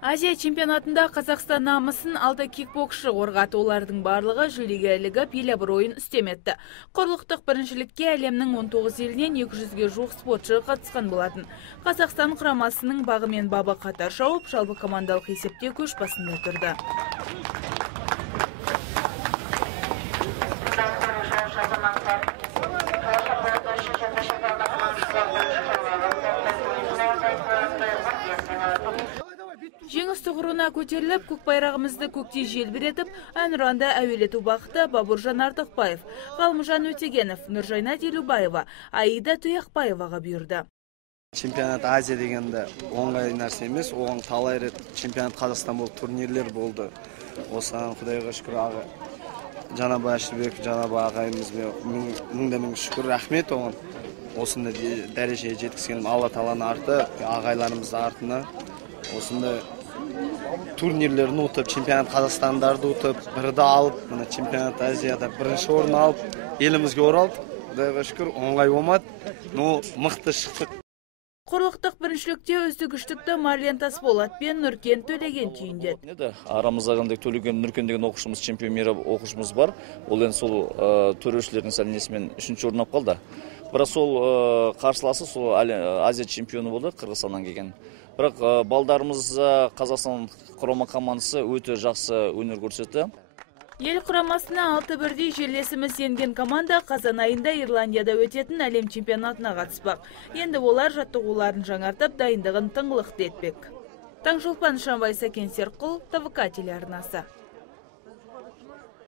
Азия чемпионатында Қазақстан намысын алты кикбоксшы қорғады. Олардың барлығы жүлдеге ілігіп, ел абыройын үстем етті. Құрлықтық біріншілікке әлемнің 19 елінен 200-ге жуық спортшы қатысқан болатын. Қазақстан құрамасының бағы мен бабы қатар шауып, жалпы командалық есепте көш басында тұрды. Жеңіс тұғырына көтеріліп, көк байрағымызды көкте желбіретіп, әнұранды әуелету бақыты Бабуржан Артықбаев, Ғалымжан Өтегенов, Нұржайна Телубаева, Аида Тұяқбаеваға бұйырды. Чемпионат Азия дегенде оңай нәрсе емес, оған талай рет чемпионат Қазақстан болып турнирлер болды. Осыған Құдайға шүкір аға Жанабай Ашырбек, Жанабай ағайымызбен мың шүкір рахмет оған. Осында дәрежеге жеткізген Алла Тағаланың арты, ағайларымыздың артына осында турнирлерін ұтып, чемпионат Қазақстандарды ұтып, бірді алып, чемпионат Азияда бірінші орын алып, елімізге оралды. Құдайға шүкір, оңай болмады, но мықты шықтық. Құрлықтық біріншілікте үздік үштікті Марлен Тасболат пен Нұркен Төлеген түйіндеді. Арамызда қандай Төлеген Нұркен деген оқушымыз, чемпион мира оқушымыз бар. Ол енді сол төрешілердің сәлінесімен үшінші орын алып қалды. Бірақ сол қарсыласы сол Азия чемпионы болды, Қырғызстаннан келген. Бірақ балдарымыз Қазақстан құрама командасы өте жақсы өнер көрсетті. Ел құрамасына 6-1 жерлесіміз енген команда қазан айында Ирландияда өтетін әлем чемпионатына қатыспақ. Енді олар жаттығуларын жаңартып, дайындығын тыңғылықты етпек. Таңшолпан Шамбай, Сәкен Серқұл, ТВК телеарнасы.